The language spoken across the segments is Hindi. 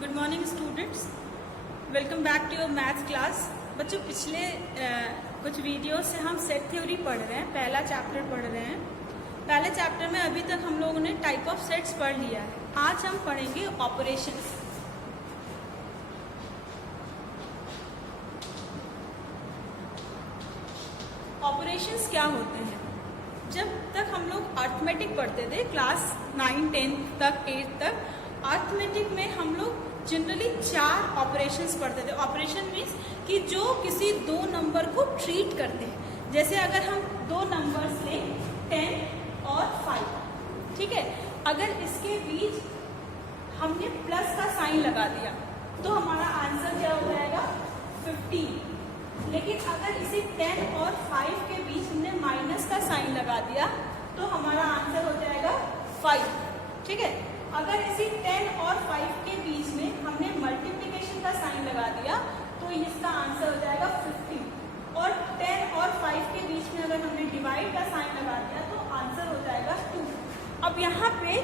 Good morning students, welcome back to your maths class. बच्चों, पिछले कुछ वीडियो से हम सेट थ्योरी पढ़ रहे हैं, पहला चैप्टर पढ़ रहे हैं। पहले चैप्टर में अभी तक हम लोगों ने टाइप ऑफ सेट्स पढ़ लिया है। आज हम पढ़ेंगे ऑपरेशंस। ऑपरेशंस क्या होते हैं? जब तक हम लोग अर्थमेटिक पढ़ते थे क्लास 9, 10 तक, 8 तक, अर्थमेटिक में हम लोग जनरली 4 ऑपरेशंस पढ़ते थे। ऑपरेशन मीन्स कि जो किसी दो नंबर को ट्रीट करते हैं। जैसे अगर हम दो नंबर्स लें 10 और 5, ठीक है, अगर इसके बीच हमने प्लस का साइन लगा दिया तो हमारा आंसर क्या हो जाएगा? 15। लेकिन अगर इसे 10 और 5 के बीच हमने माइनस का साइन लगा दिया तो हमारा आंसर हो जाएगा 5, ठीक है। अगर इसी 10 और 5 के बीच में हमने मल्टीप्लिकेशन का साइन लगा दिया तो इसका आंसर हो जाएगा 15। और 10 और 5 के बीच में अगर हमने डिवाइड का साइन लगा दिया तो आंसर हो जाएगा 2। अब यहाँ पे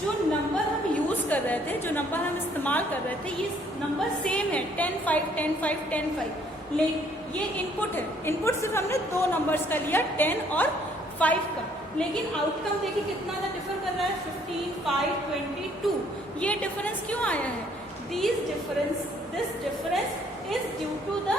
जो नंबर हम यूज कर रहे थे, जो नंबर हम इस्तेमाल कर रहे थे, ये नंबर सेम है, 10, 5, 10, 5, 10, 5। लेकिन ये इनपुट है, इनपुट सिर्फ हमने दो नंबर्स का लिया, 10 और 5 का, लेकिन आउटकम देखिए कितना ज़्यादा डिफर कर रहा है, 15, 5, 22। ये डिफरेंस क्यों आया है? This difference is due to the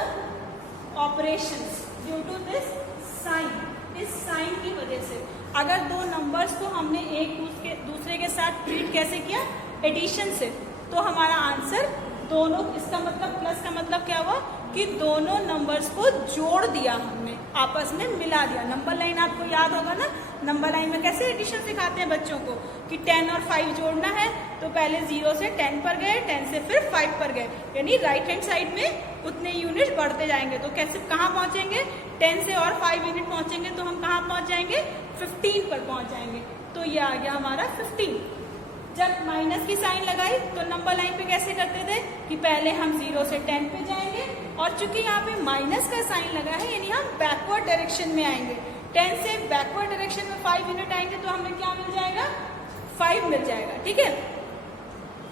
operations, due to this sign. इस साइन की वजह से अगर दो नंबर्स को हमने एक दूसरे के साथ ट्रीट कैसे किया? एडिशन से, तो हमारा आंसर दोनों, इसका मतलब प्लस का मतलब क्या हुआ कि दोनों नंबर्स को जोड़ दिया हमने, आपस में मिला दिया। नंबर लाइन आपको याद होगा ना, नंबर लाइन में कैसे एडिशन सिखाते हैं बच्चों को कि 10 और 5 जोड़ना है तो पहले 0 से 10 पर गए, 10 से फिर 5 पर गए, यानी राइट हैंड साइड में उतने यूनिट बढ़ते जाएंगे। तो कैसे, कहाँ पहुंचेंगे? 10 से और 5 यूनिट पहुंचेंगे तो हम कहाँ पहुंच जाएंगे? 15 पर पहुंच जाएंगे। तो ये आ गया हमारा 15। जब माइनस की साइन लगाई तो नंबर लाइन पे कैसे करते थे कि पहले हम 0 से 10 पे जाएंगे, और चूंकि यहाँ पे माइनस का साइन लगा है यानी हम बैकवर्ड डायरेक्शन में आएंगे। 10 से बैकवर्ड डायरेक्शन में 5 यूनिट आएंगे तो हमें क्या मिल जाएगा? 5 मिल जाएगा, ठीक है।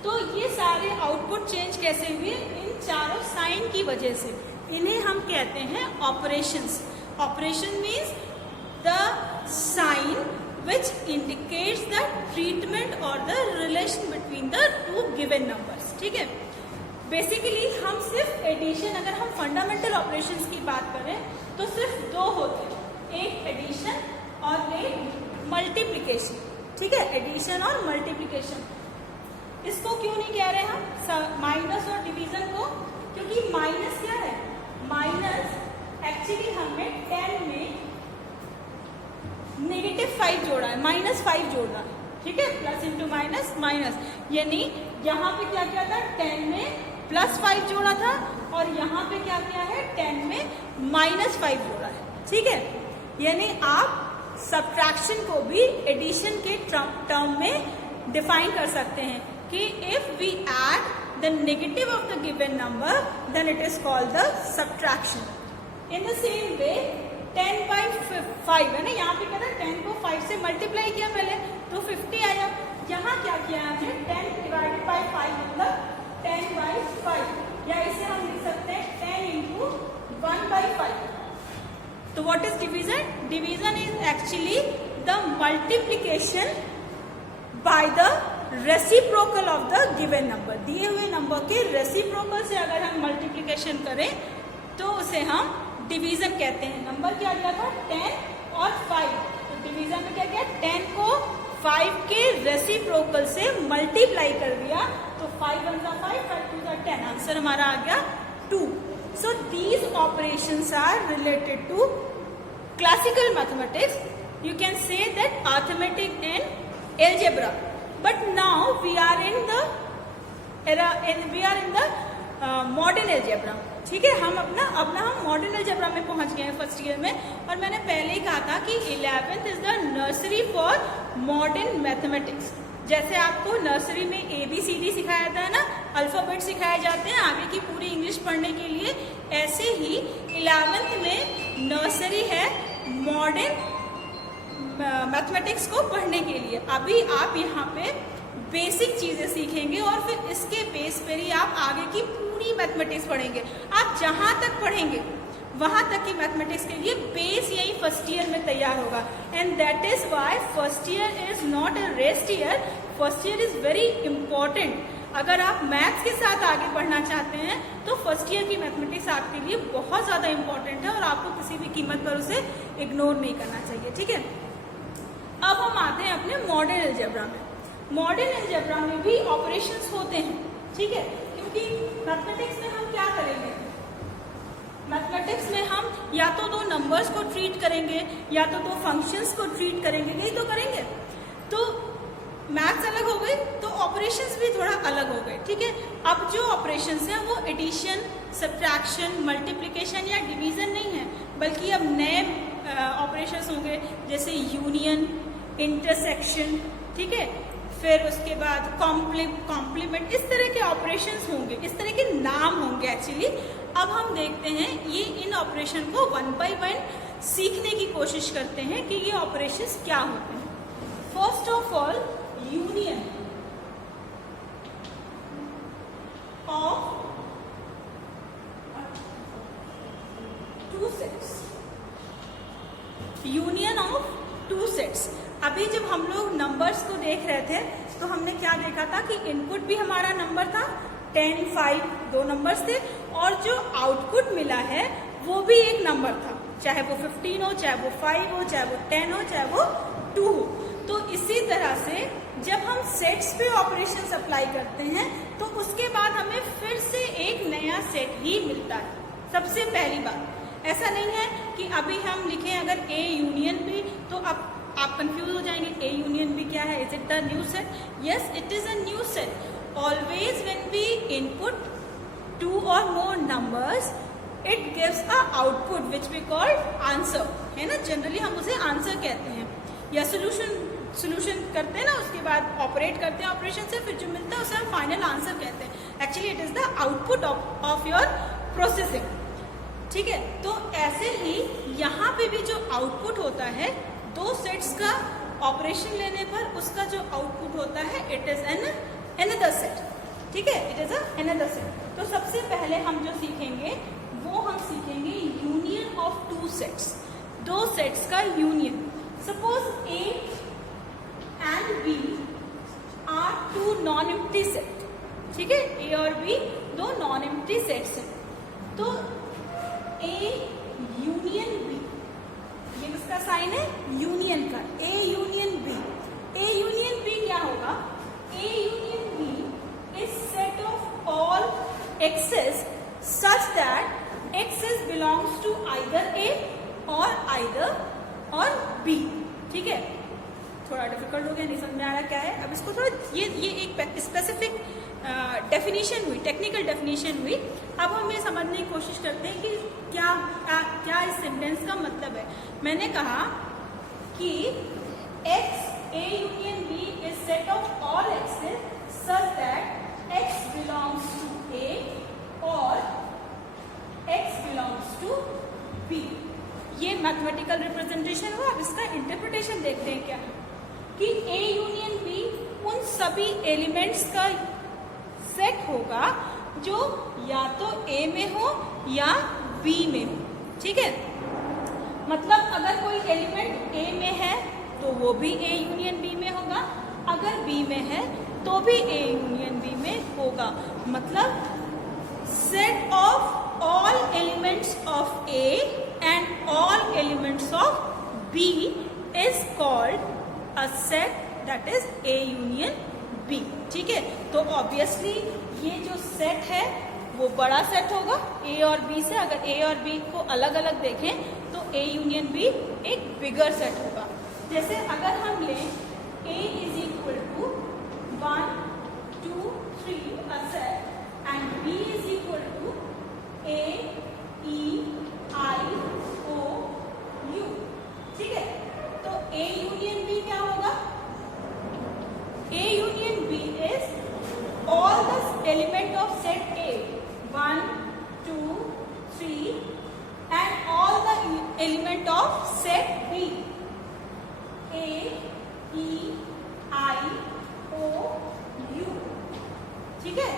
तो ये सारे आउटपुट चेंज कैसे हुए? इन चारों साइन की वजह से। इन्हें हम कहते हैं operations. Operation means the sign which indicates the treatment or the relation between the two given numbers, ठीक है। बेसिकली हम सिर्फ एडिशन, अगर हम फंडामेंटल ऑपरेशंस की बात करें तो सिर्फ दो होते हैं, एक एडिशन और एक मल्टीप्लिकेशन, ठीक है, एडिशन और मल्टीप्लिकेशन। इसको क्यों नहीं कह रहे हम माइनस और डिवीजन को? क्योंकि माइनस क्या है? माइनस एक्चुअली हमने 10 में -5 जोड़ा है, -5 जोड़ा, ठीक है, प्लस इंटू माइनस, माइनस, यानी यहाँ पे क्या किया था? 10 में +5 जोड़ा था और यहाँ पे क्या किया है? 10 में -5 जोड़ा है, ठीक है। यानी आप सब्ट्रैक्शन को भी एडिशन के टर्म में डिफाइन कर सकते हैं कि if we add the negative of the given number then it is called the subtraction. In the same way 10/5 है ना, यहाँ पे क्या था? 10 को 5 से मल्टीप्लाई किया पहले तो 50 आया। यहाँ क्या किया हमने? 10 डिवाइडेड बाई 5 मतलब 10/5, या इसे हम लिख सकते हैं 10 इंटू 1/5। तो what is division? Division is actually the multiplication by the reciprocal of the given number. दिए हुए नंबर के रेसिप्रोकल से अगर हम मल्टीप्लीकेशन करें तो उसे हम डिवीजन कहते हैं। नंबर क्या दिया था? 10 और 5। तो डिवीजन में क्या किया? 10 को 5 के रेसिप्रोकल से मल्टीप्लाई कर दिया तो 5 1 5, 5 2 10, आंसर हमारा आ गया 2। So these operations are related to classical mathematics. You can say that arithmetic and algebra, but now we are in the modern algebra, ठीक है। हम हम मॉडर्न अलजेब्रा में पहुंच गए हैं फर्स्ट ईयर में। और मैंने पहले ही कहा था कि 11th is the nursery for modern mathematics. जैसे आपको नर्सरी में ABCD सिखाया जाता है ना, अल्फाबेट सिखाए जाते हैं आगे की पूरी इंग्लिश पढ़ने के लिए, ऐसे ही 11th में नर्सरी है मॉडर्न मैथमेटिक्स को पढ़ने के लिए। अभी आप यहाँ पे बेसिक चीजें सीखेंगे और फिर इस उसके बेस पर ही आप आगे की पूरी मैथमेटिक्स पढ़ेंगे। आप जहाँ तक पढ़ेंगे वहाँ तक की मैथमेटिक्स के लिए बेस यही फर्स्ट ईयर में तैयार होगा। And that is why first year is not a rest year, first year is very important. अगर आप मैथ्स के साथ आगे बढ़ना चाहते हैं तो फर्स्ट ईयर की मैथमेटिक्स आपके लिए बहुत ज़्यादा इंपॉर्टेंट है और आपको किसी भी कीमत पर उसे इग्नोर नहीं करना चाहिए, ठीक है। अब हम आते हैं अपने मॉडर्न अलजेब्रा में। मॉडर्न अलजेब्रा में भी ऑपरेशंस होते हैं, ठीक है, क्योंकि मैथमेटिक्स में हम क्या करेंगे, मैथमेटिक्स में हम या तो दो नंबर्स को ट्रीट करेंगे या तो दो फंक्शंस को ट्रीट करेंगे, यही तो करेंगे। तो मैथ्स अलग हो गए तो ऑपरेशंस भी थोड़ा अलग हो गए, ठीक है। अब जो ऑपरेशंस हैं वो एडिशन, सब्ट्रैक्शन, मल्टीप्लिकेशन या डिवीजन नहीं है, बल्कि अब नए ऑपरेशंस होंगे जैसे यूनियन, इंटरसेक्शन, ठीक है, फिर उसके बाद कॉम्प्लीमेंट, इस तरह के ऑपरेशंस होंगे, इस तरह के नाम होंगे एक्चुअली। अब हम देखते हैं ये इन ऑपरेशन को वन बाय वन सीखने की कोशिश करते हैं कि ये ऑपरेशंस क्या होते हैं। First of all, union of two sets, union of two sets. अभी जब हम लोग नंबर्स को देख रहे थे तो हमने क्या देखा था कि इनपुट भी हमारा नंबर था 10, 5, दो नंबर्स थे, और जो आउटपुट मिला है वो भी एक नंबर था, चाहे वो 15 हो, चाहे वो 5 हो, चाहे वो 10 हो, चाहे वो 2 हो। तो इसी तरह से जब हम सेट्स पे ऑपरेशंस अप्लाई करते हैं तो उसके बाद हमें फिर से एक नया सेट ही मिलता है। सबसे पहली बात, ऐसा नहीं है कि अभी हम लिखें अगर ए यूनियन बी तो अब आप कंफ्यूज हो जाएंगे, ए यूनियन बी क्या है, is it the new set? Yes, it is a new set. Always when we input 2 or more numbers, it gives a output which we call answer, है ना। जनरली हम उसे आंसर कहते हैं, या सोल्यूशन करते हैं ना, उसके बाद ऑपरेट करते हैं ऑपरेशन से, फिर जो मिलता है उसे हम फाइनल आंसर कहते हैं। Actually it is the output of your processing, ठीक है। तो ऐसे ही यहाँ पे भी जो आउटपुट होता है, दो सेट्स का ऑपरेशन लेने पर उसका जो आउटपुट होता है it is an another set, ठीक है, इट इज अनदर सेट। तो सबसे पहले हम जो सीखेंगे वो हम सीखेंगे यूनियन ऑफ टू सेट्स, दो सेट्स का union. Suppose A and B are two non empty set, ठीक है, ए और बी दो नॉन एम्प्टी सेट्स हैं। तो ए यूनियन बी, ये किसका साइन है, यूनियन का, A union B. A union B क्या होगा, A union B is set of all x's such that x's belongs to either a or b, ठीक है। थोड़ा डिफिकल्ट हो गया, नहीं समझ में आ रहा क्या है। अब इसको थोड़ा ये एक स्पेसिफिक डेफिनेशन हुई, टेक्निकल डेफिनेशन हुई। अब हम ये समझने की कोशिश करते हैं कि क्या इस सेंटेंस का मतलब है। मैंने कहा कि x a union b is set of all x's such that x belongs to a और x belongs to b। ये मैथमेटिकल रिप्रेजेंटेशन हुआ। अब इसका इंटरप्रिटेशन देखते हैं क्या है कि a यूनियन b उन सभी एलिमेंट्स का सेट होगा जो या तो a में हो या b में हो, ठीक है। मतलब अगर कोई एलिमेंट a में है तो वो भी a यूनियन b में होगा, अगर b में है तो भी a यूनियन b में होगा। मतलब set of all elements of a and all elements of b is called a set that is a union b, ठीक है। तो ऑब्वियसली ये जो सेट है वो बड़ा सेट होगा a और b से। अगर a और b को अलग अलग देखें तो a यूनियन b एक बिगर सेट होगा। जैसे अगर हम लें a is equal to 1, 2, 3 a set and b is equal to a, e, i, o, u, ठीक है। तो a यूनियन b क्या होगा, a union b is all the element of set a, 1, 2, 3 and all the element of set b, a, e, i, o, u, ठीक है,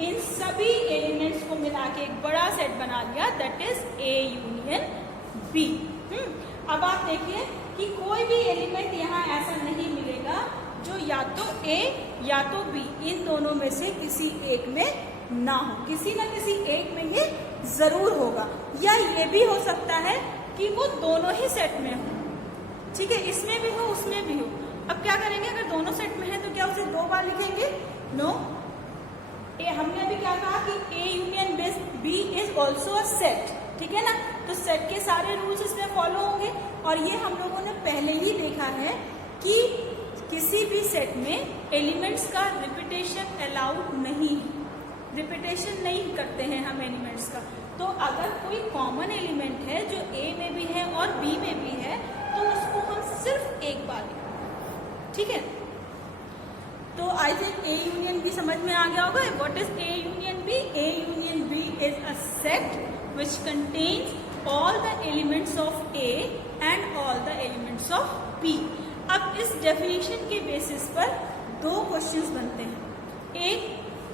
इन सभी एलिमेंट्स को मिला के एक बड़ा सेट बना लिया, that is A union B। अब आप देखिए कि कोई भी एलिमेंट यहाँ ऐसा नहीं मिलेगा जो या तो A या तो B इन दोनों में से किसी एक में ना हो, किसी ना किसी एक में ये जरूर होगा, या ये भी हो सकता है कि वो दोनों ही सेट में हो, ठीक है, इसमें भी हो उसमें भी हो। अब क्या करेंगे, अगर दोनों सेट में है तो क्या उसे 2 बार लिखेंगे? नो। हमने अभी क्या कहा कि A union B is also a set, ठीक है ना, तो सेट के सारे रूल्स इसमें फॉलो होंगे। और ये हम लोगों ने पहले ही देखा है कि किसी भी सेट में एलिमेंट्स का रिपीटेशन अलाउड नहीं है, रिपीटेशन नहीं करते हैं हम एलिमेंट्स का। तो अगर कोई कॉमन एलिमेंट है जो A में भी है और B में भी है तो उसको हम सिर्फ एक बार लिखेंगे, ठीक है। तो I think A union B समझ में आ गया होगा। What is A union B? A union B is a set which contains all the elements of A and all the elements of B। अब इस डेफिनेशन के बेसिस पर 2 क्वेश्चंस बनते हैं। एक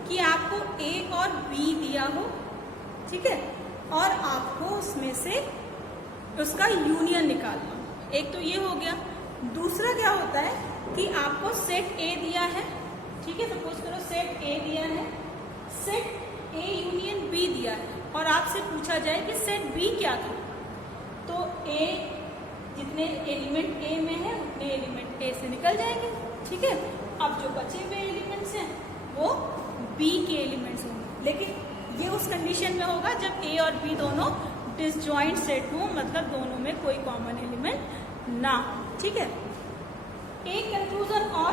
कि आपको A और B दिया हो, ठीक है, और आपको उसमें से उसका यूनियन निकालना हो, एक तो ये हो गया। दूसरा क्या होता है कि आपको सेट A दिया है, ठीक है, सपोज करो सेट A दिया है, सेट A यूनियन B दिया है, और आपसे पूछा जाए कि सेट B क्या था, तो A जितने एलिमेंट A में है उतने एलिमेंट A से निकल जाएंगे, ठीक है। अब जो बचे हुए एलिमेंट्स हैं वो B के एलिमेंट्स होंगे, लेकिन ये उस कंडीशन में होगा जब A और B दोनों डिसजॉइंट सेट हो, मतलब दोनों में कोई कॉमन एलिमेंट ना हो, ठीक है। एक कंक्लूजन और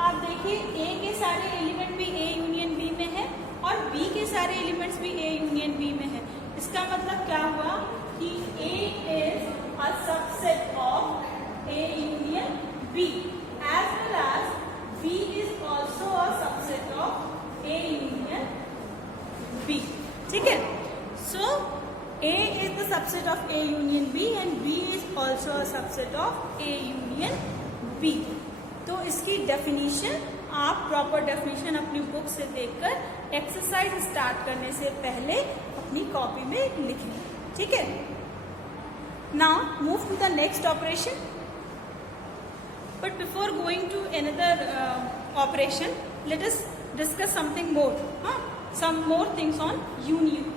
आप देखिए, A के सारे एलिमेंट भी A यूनियन B में है और B के सारे एलिमेंट्स भी A यूनियन B में है। इसका मतलब क्या हुआ कि A is a subset of A union B as well as B is also a subset of A union B, ठीक है। सो A is the subset of A union B and B is also a subset of A union B। तो इसकी डेफिनेशन आप प्रॉपर डेफिनेशन अपनी बुक से देखकर एक्सरसाइज स्टार्ट करने से पहले अपनी कॉपी में लिख लें, ठीक है। Now move to the next operation, but before going to another operation let us discuss something more, some more things on union.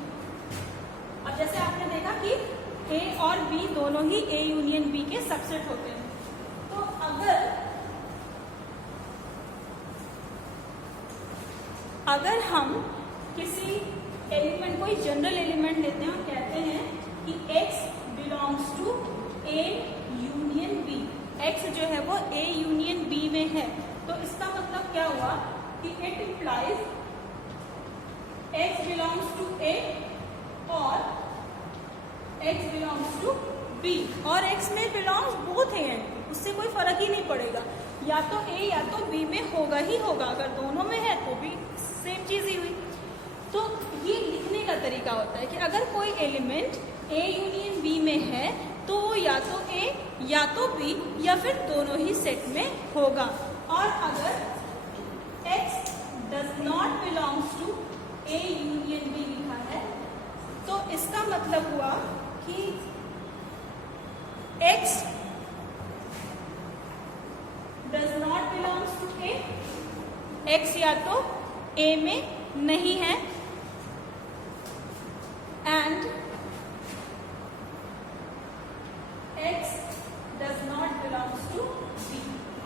अब जैसे आपने देखा कि A और B दोनों ही A यूनियन B के सबसेट होते हैं, तो अगर हम किसी एलिमेंट, कोई जनरल एलिमेंट लेते हैं और कहते हैं कि X belongs to A union B, X जो है वो A यूनियन B में है, तो इसका मतलब क्या हुआ कि it implies X belongs to A और X बिलोंग्स टू B, और X में बिलोंग्स बोथ हैं, उससे कोई फर्क ही नहीं पड़ेगा, या तो A या तो B में होगा ही होगा, अगर दोनों में है तो भी सेम चीज ही हुई। तो ये लिखने का तरीका होता है कि अगर कोई एलिमेंट A यूनियन B में है तो वो या तो A या तो B या फिर दोनों ही सेट में होगा, और अगर X does not belongs to A union B लिखा है तो इसका मतलब हुआ कि X does not belongs to A, X या तो A में नहीं है, and X does not belongs to B।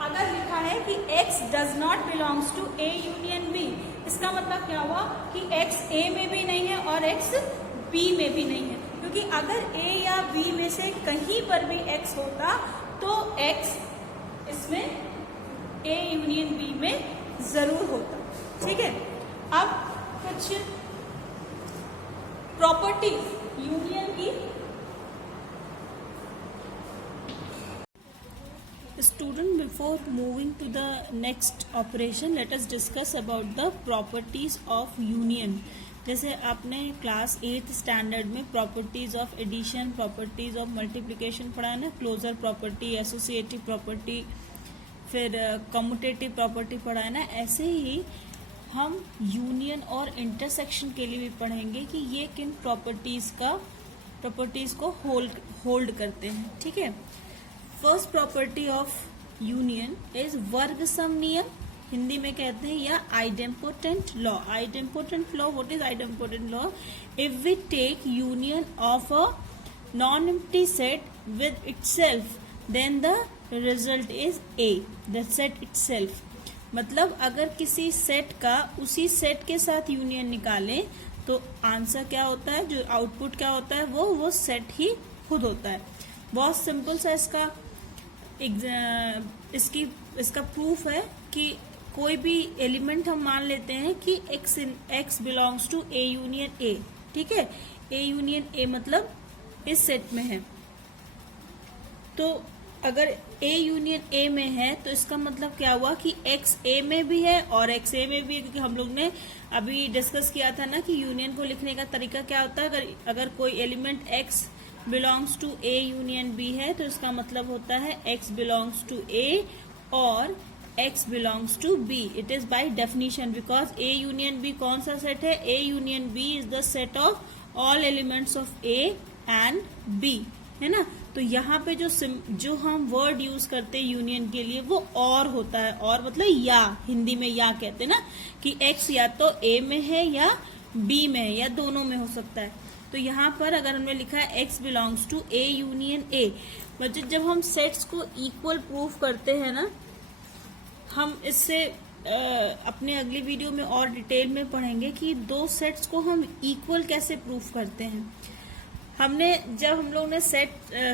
अगर लिखा है कि X does not belongs to A union B, इसका मतलब क्या हुआ कि X A में भी नहीं है और X B में भी नहीं है, क्योंकि अगर A या B में से कहीं पर भी X होता तो X इसमें A यूनियन B में जरूर होता, ठीक है। अब कुछ प्रॉपर्टीज यूनियन की। Student, before moving to the next operation, let us discuss about the properties of union। जैसे आपने क्लास 8th स्टैंडर्ड में properties of addition, properties of multiplication पढ़ा है ना, क्लोजर प्रॉपर्टी, एसोसिएटिव प्रॉपर्टी, फिर कम्यूटेटिव प्रॉपर्टी पढ़ा है ना। ऐसे ही हम यूनियन और इंटरसेक्शन के लिए भी पढ़ेंगे कि ये किन प्रॉपर्टीज को होल्ड करते हैं, ठीक है। First property of union is वर्ग सम नियम, हिंदी में कहते हैं, या idempotent law. Idempotent law, what is idempotent law? If we take union of a non empty set with itself then the result is A, the set itself. मतलब अगर किसी सेट का उसी सेट के साथ यूनियन निकालें तो आंसर क्या होता है, जो आउटपुट क्या होता है, वो सेट ही खुद होता है। बहुत सिंपल सा इसका प्रूफ है कि कोई भी एलिमेंट हम मान लेते हैं कि x belongs to A union A, ठीक है। ए यूनियन ए मतलब इस सेट में है, तो अगर ए यूनियन ए में है तो इसका मतलब क्या हुआ कि x ए में भी है और x ए में भी है, क्योंकि हम लोग ने अभी डिस्कस किया था ना कि यूनियन को लिखने का तरीका क्या होता है। अगर कोई element x belongs to A union B है तो इसका मतलब होता है x बिलोंग्स टू ए और x belongs to B. It is by definition, because A union B कौन सा सेट है? A union B is the set of all elements of A and B, है ना। तो यहाँ पे जो हम वर्ड यूज करते हैं यूनियन के लिए वो और होता है, और मतलब या, हिंदी में या कहते हैं ना, कि x या तो a में है या b में है या दोनों में हो सकता है। तो यहाँ पर अगर हमने लिखा है x belongs to a union a, मतलब जब हम सेट्स को इक्वल प्रूफ करते हैं ना, हम इससे अपने अगली वीडियो में और डिटेल में पढ़ेंगे कि दो सेट्स को हम इक्वल कैसे प्रूफ करते हैं। जब हम लोग ने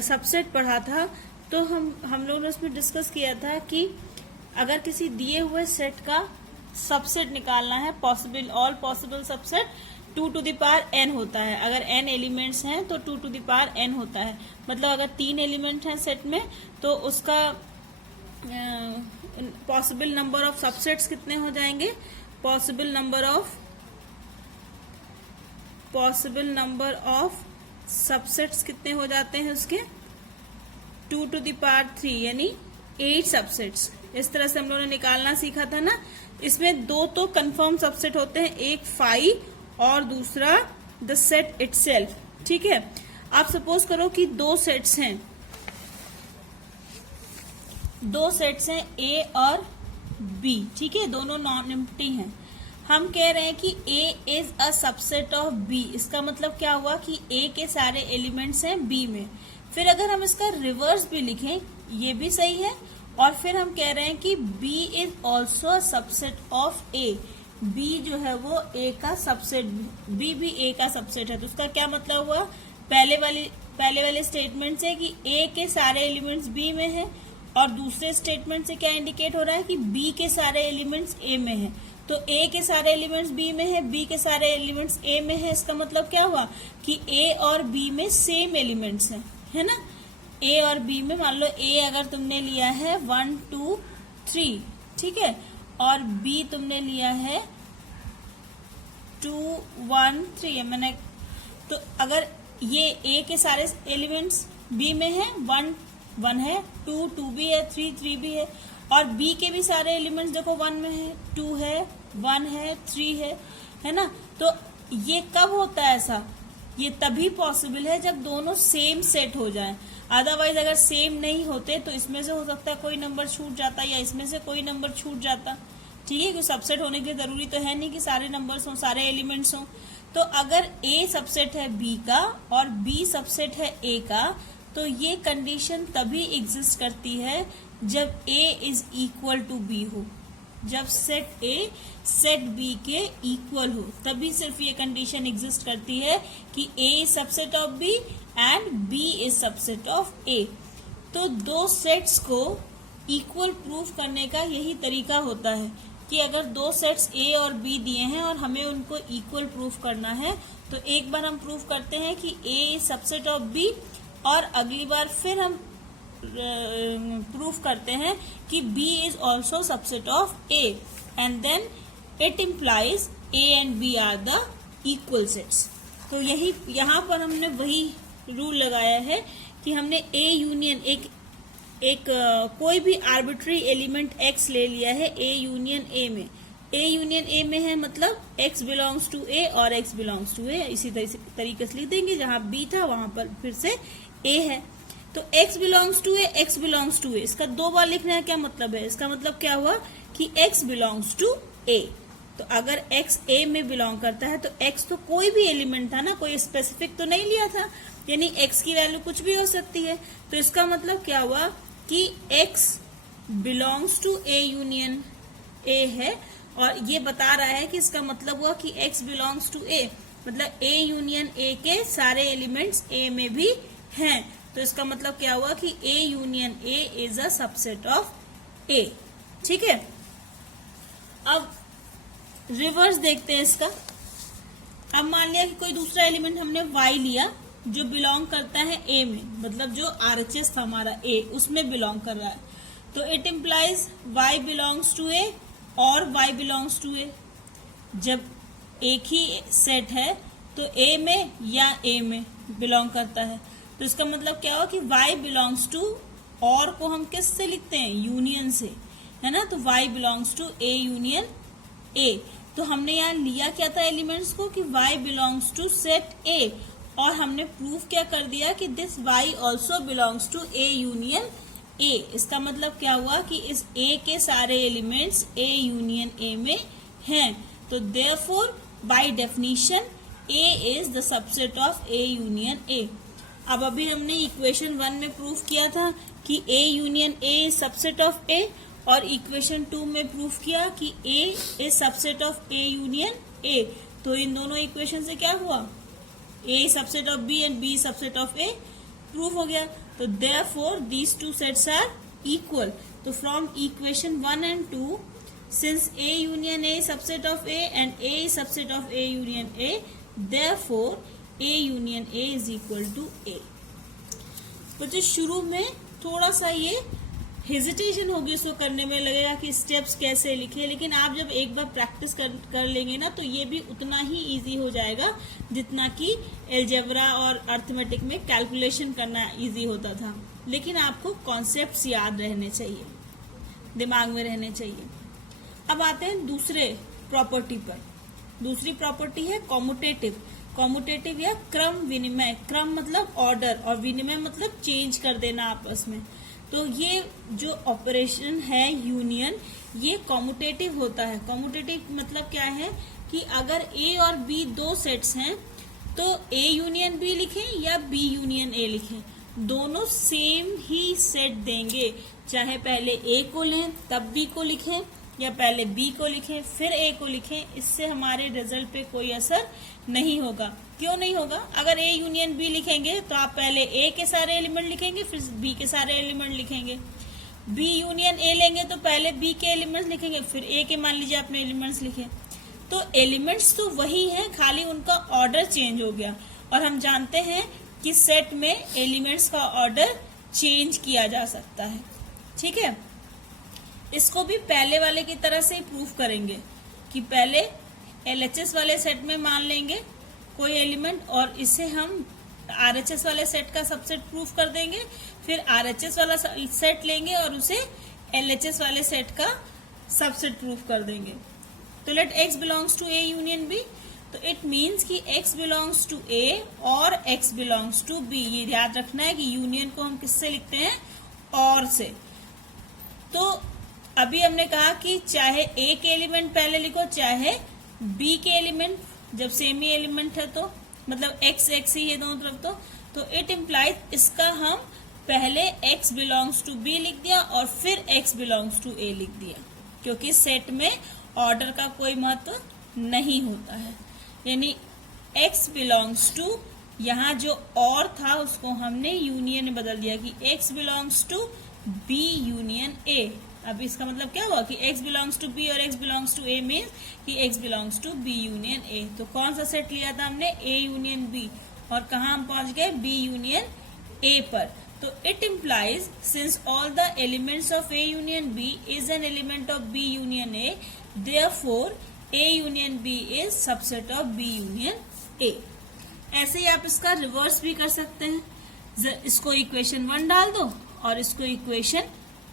सबसेट पढ़ा था तो हम लोग ने उसमें डिस्कस किया था कि अगर किसी दिए हुए सेट का सबसेट निकालना है, all possible subset 2 to the power n होता है। अगर n एलिमेंट्स हैं तो 2 to the power n होता है। मतलब अगर 3 एलिमेंट हैं सेट में तो उसका पॉसिबल नंबर ऑफ सबसेट्स कितने हो जाएंगे? पॉसिबल नंबर ऑफ सबसेट्स कितने हो जाते हैं उसके? 2 to the power 3 यानी 8 सबसेट्स। इस तरह से हम लोगों ने निकालना सीखा था ना। इसमें दो तो कंफर्म सबसेट होते हैं, एक फाई और दूसरा द सेट इटसेल्फ, ठीक है। आप सपोज करो कि दो सेट्स हैं ए और बी, ठीक है, दोनों नॉन एम्प्टी हैं। हम कह रहे हैं कि A is a subset of B, इसका मतलब क्या हुआ कि A के सारे एलिमेंट्स हैं B में। फिर अगर हम इसका रिवर्स भी लिखें, ये भी सही है, और फिर हम कह रहे हैं कि B is also a subset of A, B जो है वो A का सबसेट, B भी A का सबसेट है। तो उसका क्या मतलब हुआ? पहले वाले स्टेटमेंट से कि A के सारे एलिमेंट्स B में है, और दूसरे स्टेटमेंट से क्या इंडिकेट हो रहा है कि B के सारे एलिमेंट्स A में है। तो A के सारे एलिमेंट्स B में है, B के सारे एलिमेंट्स A में है। इसका मतलब क्या हुआ कि A और B में सेम एलिमेंट्स हैं, है ना। A और B में मान लो A अगर तुमने लिया है 1 2 3, ठीक है, और B तुमने लिया है 2 1 3 है मैंने। तो अगर ये A के सारे एलिमेंट्स B में है, 1 1 है, 2 2 भी है, 3 3 भी है, और B के भी सारे एलिमेंट्स देखो 1 में है, 2 है, 1 है, 3 है ना। तो ये कब होता है ऐसा? ये तभी पॉसिबल है जब दोनों सेम सेट हो जाएं। अदरवाइज अगर सेम नहीं होते तो इसमें से हो सकता है कोई नंबर छूट जाता या इसमें से कोई नंबर छूट जाता, ठीक है। क्योंकि सबसेट होने के लिए जरूरी तो है नहीं कि सारे नंबर्स हों, सारे एलिमेंट्स हों। तो अगर A सबसेट है B का और B सबसेट है A का, तो ये कंडीशन तभी एग्जिस्ट करती है जब A is equal to B हो, जब सेट A सेट B के इक्वल हो, तभी सिर्फ ये कंडीशन एग्जिस्ट करती है कि A is subset of B and B is subset of A। तो दो सेट्स को इक्वल प्रूफ करने का यही तरीका होता है कि अगर दो सेट्स A और B दिए हैं और हमें उनको इक्वल प्रूफ करना है, तो एक बार हम प्रूफ करते हैं कि A is subset of B, और अगली बार फिर हम प्रूफ करते हैं कि B is also subset of A, and then it implies A and B are the equal sets. तो यही यहाँ पर हमने वही रूल लगाया है कि हमने A यूनियन एक कोई भी आर्बिट्री एलिमेंट X ले लिया है A यूनियन A में, ए यूनियन ए में है मतलब x बिलोंग्स टू ए और x बिलोंग्स टू ए, इसी तरीके से लिख देंगे, जहां b था वहां पर फिर से a है। तो x belongs to A, x belongs to A, इसका 2 बार लिखने का क्या मतलब है? इसका मतलब क्या हुआ कि x बिलोंग्स टू a। तो अगर x a में बिलोंग करता है तो x तो कोई भी एलिमेंट था ना, कोई स्पेसिफिक तो नहीं लिया था, यानी x की वैल्यू कुछ भी हो सकती है। तो इसका मतलब क्या हुआ कि x belongs to a union a है, और ये बता रहा है कि इसका मतलब हुआ कि x बिलोंग्स टू a, मतलब a यूनियन a के सारे एलिमेंट्स a में भी हैं। तो इसका मतलब क्या हुआ कि a union a is a subset of a। ठीक है, अब रिवर्स देखते हैं इसका। अब मान लिया कि कोई दूसरा एलिमेंट हमने y लिया जो बिलोंग करता है a में, मतलब जो RHS था हमारा a, उसमें बिलोंग कर रहा है, तो it implies y belongs to a और y बिलोंग्स टू a। जब एक ही सेट है तो a में या a में बिलोंग करता है, तो इसका मतलब क्या हुआ कि y बिलोंग्स टू, और को हम किससे लिखते हैं? यूनियन से, है ना। तो y belongs to a union a। तो हमने यहाँ लिया क्या था एलिमेंट्स को कि y belongs to set a, और हमने प्रूफ क्या कर दिया कि this y also belongs to a union a। इसका मतलब क्या हुआ कि इस a के सारे एलिमेंट्स a यूनियन a में हैं। तो therefore by definition a is the subset of a union a। अब अभी हमने इक्वेशन 1 में प्रूफ किया था कि a union a is subset of a, और इक्वेशन 2 में प्रूफ किया कि a is subset of a union a। तो इन दोनों इक्वेशन से क्या हुआ? a subset of b and b subset of a proof हो गया। तो therefore these two sets are equal. तो from equation 1 and 2, since a union a subset of a and a is subset of a union a, therefore a union a is equal to a। बच्चों शुरू में थोड़ा सा ये हेजिटेशन होगी इसको करने में, लगेगा कि स्टेप्स कैसे लिखे, लेकिन आप जब एक बार प्रैक्टिस कर लेंगे ना तो ये भी उतना ही इजी हो जाएगा जितना कि एलजेब्रा और अर्थमेटिक में कैलकुलेशन करना इजी होता था। लेकिन आपको कॉन्सेप्ट्स याद रहने चाहिए, दिमाग में रहने चाहिए। अब आते हैं दूसरे प्रॉपर्टी पर। दूसरी प्रॉपर्टी है कॉम्यूटेटिव। कॉम्यूटेटिव या क्रम विनिमय। क्रम मतलब ऑर्डर और विनिमय मतलब चेंज कर देना आपस में। तो ये जो ऑपरेशन है यूनियन, ये कॉम्यूटेटिव होता है। कॉम्यूटेटिव मतलब क्या है कि अगर A और B दो सेट्स हैं तो A यूनियन B लिखें या B यूनियन A लिखें, दोनों सेम ही सेट देंगे। चाहे पहले A को लें तब B को लिखें, या पहले B को लिखें फिर A को लिखें, इससे हमारे रिजल्ट पे कोई असर नहीं होगा। क्यों नहीं होगा? अगर A यूनियन B लिखेंगे तो आप पहले A के सारे एलिमेंट लिखेंगे फिर B के सारे एलिमेंट लिखेंगे। B यूनियन A लेंगे तो पहले B के एलिमेंट्स लिखेंगे फिर A के मान लीजिए आपने एलिमेंट्स लिखे। तो एलिमेंट्स तो वही हैं, खाली उनका ऑर्डर चेंज हो गया। और हम जानते हैं कि सेट में एलिमेंट्स का ऑर्डर चेंज किया जा सकता है। ठीक है, इसको भी पहले वाले की तरह से ही प्रूफ करेंगे कि पहले LHS वाले सेट में मान लेंगे कोई एलिमेंट और इसे हम RHS वाले सेट का सबसेट प्रूफ कर देंगे, फिर RHS वाला सेट लेंगे और उसे LHS वाले सेट का सबसेट प्रूफ कर देंगे। तो let X belongs to A union B, तो इट मीन्स कि X बिलोंग्स टू A और X बिलोंग्स टू B। ये याद रखना है कि यूनियन को हम किससे लिखते हैं? और से। तो अभी हमने कहा कि चाहे A के एलिमेंट पहले लिखो चाहे B के एलिमेंट, जब सेम ही एलिमेंट है तो मतलब x ही है दोनों तरफ, तो इट इम्प्लाइज इसका हम पहले x बिलोंग्स टू B लिख दिया और फिर x बिलोंग्स टू A लिख दिया, क्योंकि सेट में ऑर्डर का कोई महत्व नहीं होता है। यानी x बिलोंग्स टू, यहाँ जो और था उसको हमने यूनियन में बदल दिया कि x belongs to B union A। अब इसका मतलब क्या हुआ कि x बिलोंग्स टू B और x belongs to A means कि x belongs to B union A। तो कौन सा सेट लिया था हमने? A यूनियन B, और कहाँ हम पहुंच गए? B यूनियन A पर। तो it implies since all the elements of A union B is an element of B union A, therefore A union B is subset of B union A। ऐसे ही आप इसका रिवर्स भी कर सकते हैं। इसको इक्वेशन 1 डाल दो और इसको इक्वेशन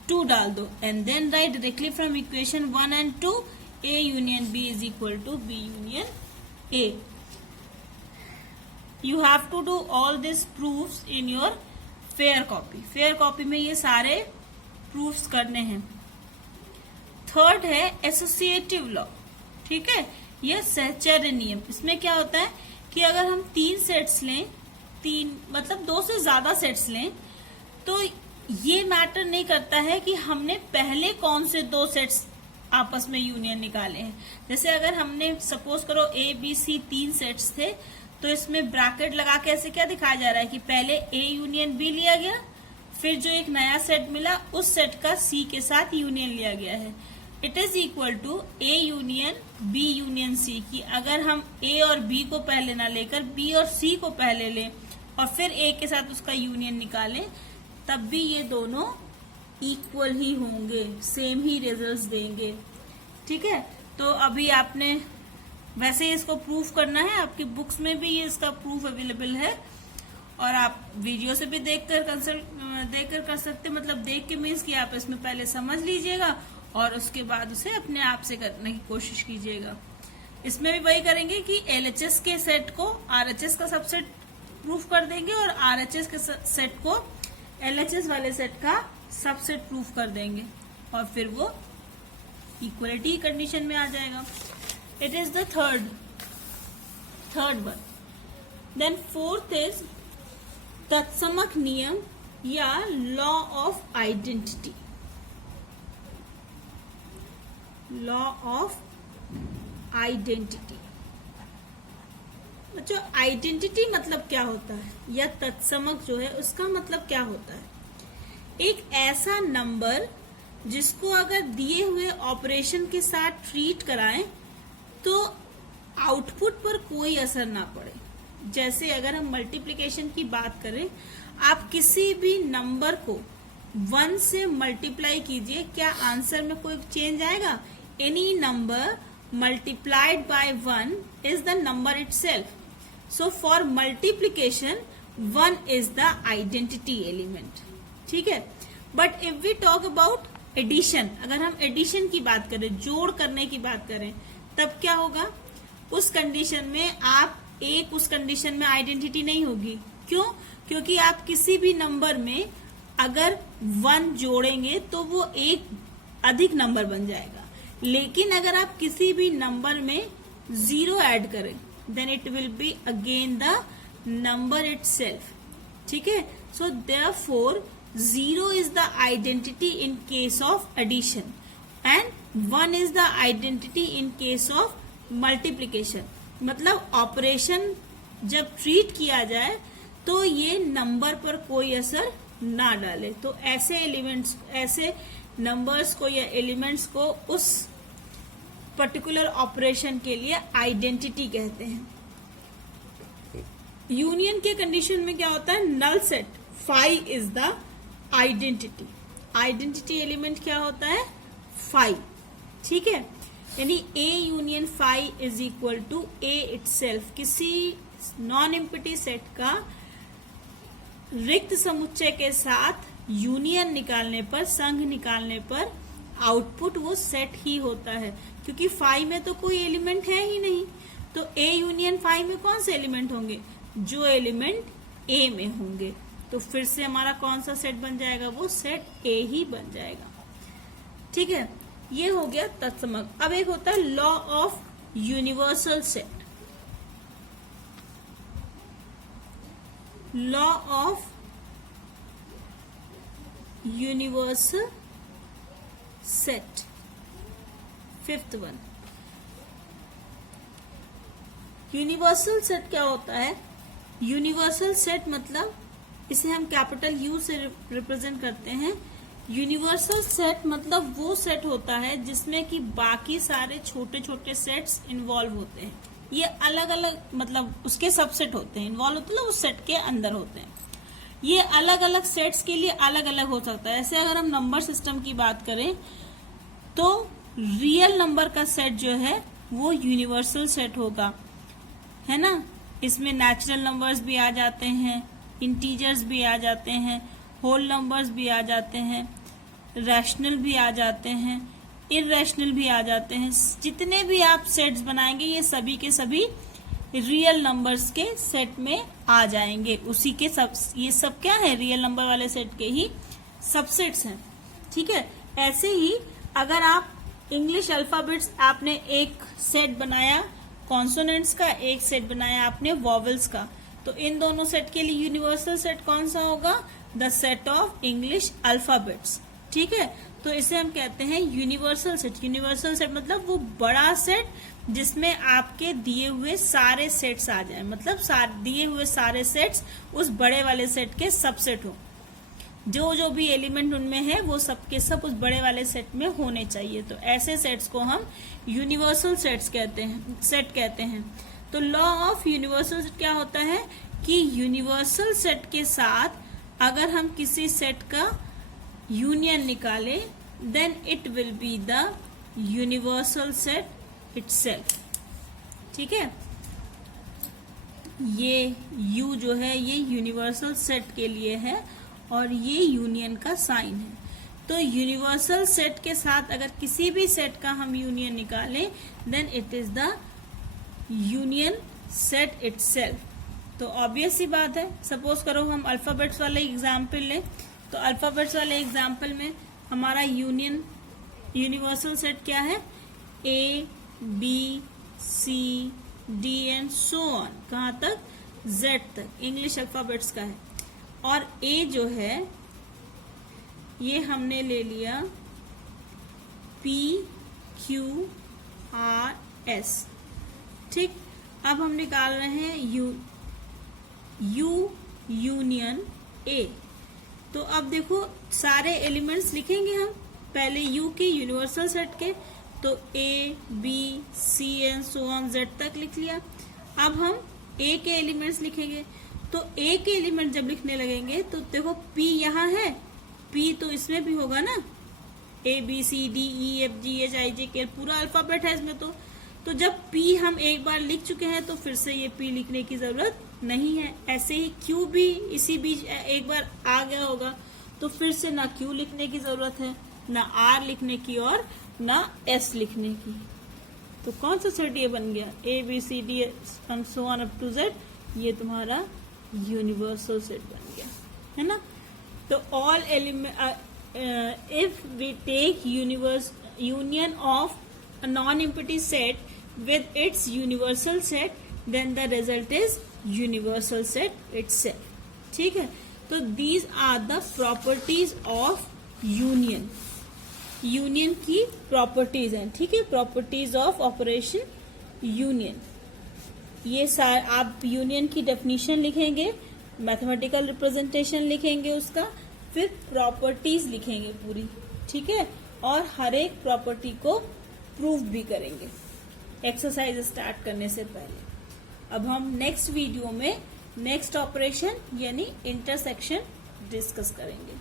2 डाल दो, and then write directly from equation 1 and 2 A union B is equal to B union A. You have to do all these proofs in your fair copy. fair copy में ये सारे proofs करने हैं. थर्ड है एसोसिएटिव लॉ. ठीक है, यह सहचर्य नियम. इसमें क्या होता है कि अगर हम 3 सेट्स लें, 3 मतलब 2 से ज्यादा सेट्स लें, तो ये मैटर नहीं करता है कि हमने पहले कौन से 2 सेट्स आपस में यूनियन निकाले हैं. जैसे अगर हमने सपोज करो ए बी सी 3 सेट्स थे, तो इसमें ब्रैकेट लगा के ऐसे क्या दिखाया जा रहा है कि पहले ए यूनियन बी लिया गया, फिर जो एक नया सेट मिला उस सेट का सी के साथ यूनियन लिया गया है. It is equal to A union B union C की अगर हम ए और बी को पहले ना लेकर बी और सी को पहले लें और फिर ए के साथ उसका यूनियन निकालें, तब भी ये दोनों इक्वल ही होंगे, सेम ही रिजल्ट्स देंगे. ठीक है, तो अभी आपने वैसे ही इसको प्रूफ करना है. आपकी बुक्स में भी ये इसका प्रूफ अवेलेबल है और आप वीडियो से भी देखकर कर सकते. मतलब देख के मीन्स कि आप इसमें पहले समझ लीजिएगा और उसके बाद उसे अपने आप से करने की कोशिश कीजिएगा. इसमें भी वही करेंगे कि एलएचएस के सेट को आरएचएस का सबसेट प्रूफ कर देंगे और आरएचएस के सेट को एलएचएस वाले सेट का सबसेट प्रूफ कर देंगे और फिर वो इक्वलिटी कंडीशन में आ जाएगा. It is the third one. Then fourth is तत्समक नियम या law of identity. Law of identity. बच्चों, आइडेंटिटी मतलब क्या होता है या तत्समक जो है उसका मतलब क्या होता है? एक ऐसा नंबर जिसको अगर दिए हुए ऑपरेशन के साथ ट्रीट कराएं तो आउटपुट पर कोई असर ना पड़े. जैसे अगर हम मल्टीप्लिकेशन की बात करें, आप किसी भी नंबर को 1 से मल्टीप्लाई कीजिए, क्या आंसर में कोई चेंज आएगा? Any number multiplied by 1 is the number itself. So for multiplication 1 is the identity element. ठीक है, but if we talk about addition, अगर हम addition की बात करें, जोड़ करने की बात करें, तब क्या होगा? उस कंडीशन में आप एक उस कंडीशन में आइडेंटिटी नहीं होगी. क्यों? क्योंकि आप किसी भी नंबर में अगर 1 जोड़ेंगे तो वो एक अधिक नंबर बन जाएगा. लेकिन अगर आप किसी भी नंबर में 0 ऐड करें, then it will be again the number itself. ठीक है, so therefore 0 is the identity in case of addition and 1 is the identity in case of multiplication. मतलब ऑपरेशन जब ट्रीट किया जाए तो ये नंबर पर कोई असर ना डाले. तो ऐसे एलिमेंट्स, ऐसे नंबर्स को या एलिमेंट्स को उस पर्टिकुलर ऑपरेशन के लिए आइडेंटिटी कहते हैं. यूनियन के कंडीशन में क्या होता है? Null set phi is the identity. Identity element क्या होता है? फाई. ठीक है, यानी A union phi is equal to A itself. किसी नॉन एम्प्टी सेट का रिक्त समुच्चय के साथ यूनियन निकालने पर, संघ निकालने पर आउटपुट वो सेट ही होता है. क्योंकि फाई में तो कोई एलिमेंट है ही नहीं, तो ए यूनियन फाई में कौन से एलिमेंट होंगे? जो एलिमेंट ए में होंगे. तो फिर से हमारा कौन सा सेट बन जाएगा? वो सेट ए ही बन जाएगा. ठीक है, ये हो गया तत्समक. अब एक होता है law of universal set. Law of universal set, fifth one. Universal set क्या होता है? यूनिवर्सल सेट मतलब इसे हम कैपिटल यू से रिप्रेजेंट करते हैं. यूनिवर्सल सेट मतलब वो सेट होता है जिसमें कि बाकी सारे छोटे छोटे सेट्स इन्वॉल्व होते हैं. ये अलग अलग मतलब उसके सबसेट होते हैं. इन्वॉल्व होते हैं, उस सेट के अंदर होते हैं. ये अलग अलग सेट्स के लिए अलग अलग हो सकता है. ऐसे अगर हम नंबर सिस्टम की बात करें तो रियल नंबर का सेट जो है वो यूनिवर्सल सेट होगा, है ना. इसमें नेचुरल नंबर्स भी आ जाते हैं, इंटीजर्स भी आ जाते हैं, होल नंबर्स भी आ जाते हैं, रैशनल भी आ जाते हैं, इरेशनल भी आ जाते हैं। जितने भी आप सेट्स बनाएंगे ये सभी के सभी रियल नंबर्स के सेट में आ जाएंगे। उसी के सब, ये सब क्या है, रियल नंबर वाले सेट के ही सबसेट्स हैं। ठीक है, ऐसे ही अगर आप इंग्लिश अल्फाबेट्स, आपने एक सेट बनाया कॉन्सोनेंट्स का, एक सेट बनाया आपने वॉवेल्स का, तो इन दोनों सेट के लिए यूनिवर्सल सेट कौन सा होगा, the set of English alphabets. ठीक है, तो इसे हम कहते हैं यूनिवर्सल सेट। यूनिवर्सल सेट मतलब वो बड़ा सेट जिसमें आपके दिए हुए सारे सेट्स आ जाए, मतलब दिए हुए सारे सेट्स उस बड़े वाले सेट के सबसेट हो। जो जो भी एलिमेंट उनमें है वो सब के सब उस बड़े वाले सेट में होने चाहिए। तो ऐसे सेट्स को हम यूनिवर्सल सेट कहते हैं। तो लॉ ऑफ यूनिवर्सल सेट क्या होता है कि यूनिवर्सल सेट के साथ अगर हम किसी सेट का यूनियन निकाले then it will be the universal set itself. ठीक है, ये यू जो है ये यूनिवर्सल सेट के लिए है और ये यूनियन का साइन है। तो यूनिवर्सल सेट के साथ अगर किसी भी सेट का हम यूनियन निकालें then it is the union set itself. तो ऑब्वियस सी बात है, सपोज करो हम अल्फाबेट्स वाले एग्जाम्पल लें, तो अल्फाबेट्स वाले एग्जाम्पल में हमारा यूनिवर्सल सेट क्या है, A, B, C, D and so on, कहाँ तक, Z तक इंग्लिश अल्फाबेट्स का है। और A जो है ये हमने ले लिया P, Q, R, S। ठीक, अब हम निकाल रहे हैं U यूनियन A। तो अब देखो सारे एलिमेंट्स लिखेंगे हम, पहले U के यूनिवर्सल सेट के, तो A, B, C and so on Z तक लिख लिया। अब हम A के एलिमेंट्स लिखेंगे, तो A के एलिमेंट जब लिखने लगेंगे तो देखो P यहाँ है, P तो इसमें भी होगा ना, A, B, C, D, E, F, G, H, I, J, K, पूरा अल्फाबेट है इसमें। तो जब P हम एक बार लिख चुके हैं तो फिर से ये P लिखने की जरूरत नहीं है। ऐसे ही Q भी इसी बीच एक बार आ गया होगा तो फिर से ना Q लिखने की जरूरत है, ना R लिखने की और ना S लिखने की। तो कौन सा सेट ये बन गया, A, B, C, D and so on up to Z, ये तुम्हारा यूनिवर्सल सेट बन गया, है ना। तो all element if we take union of a non-empty set with its universal set then the result is universal set itself। ठीक है, तो these are the properties of union। Union की प्रॉपर्टीज हैं, ठीक है, प्रॉपर्टीज ऑफ ऑपरेशन यूनियन। ये आप यूनियन की डेफिनेशन लिखेंगे, मैथमेटिकल रिप्रेजेंटेशन लिखेंगे उसका, फिर प्रॉपर्टीज लिखेंगे पूरी, ठीक है, और हर एक प्रॉपर्टी को प्रूव भी करेंगे एक्सरसाइज स्टार्ट करने से पहले। अब हम नेक्स्ट वीडियो में नेक्स्ट ऑपरेशन यानी इंटरसेक्शन डिस्कस करेंगे।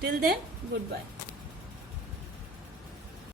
Till then good bye.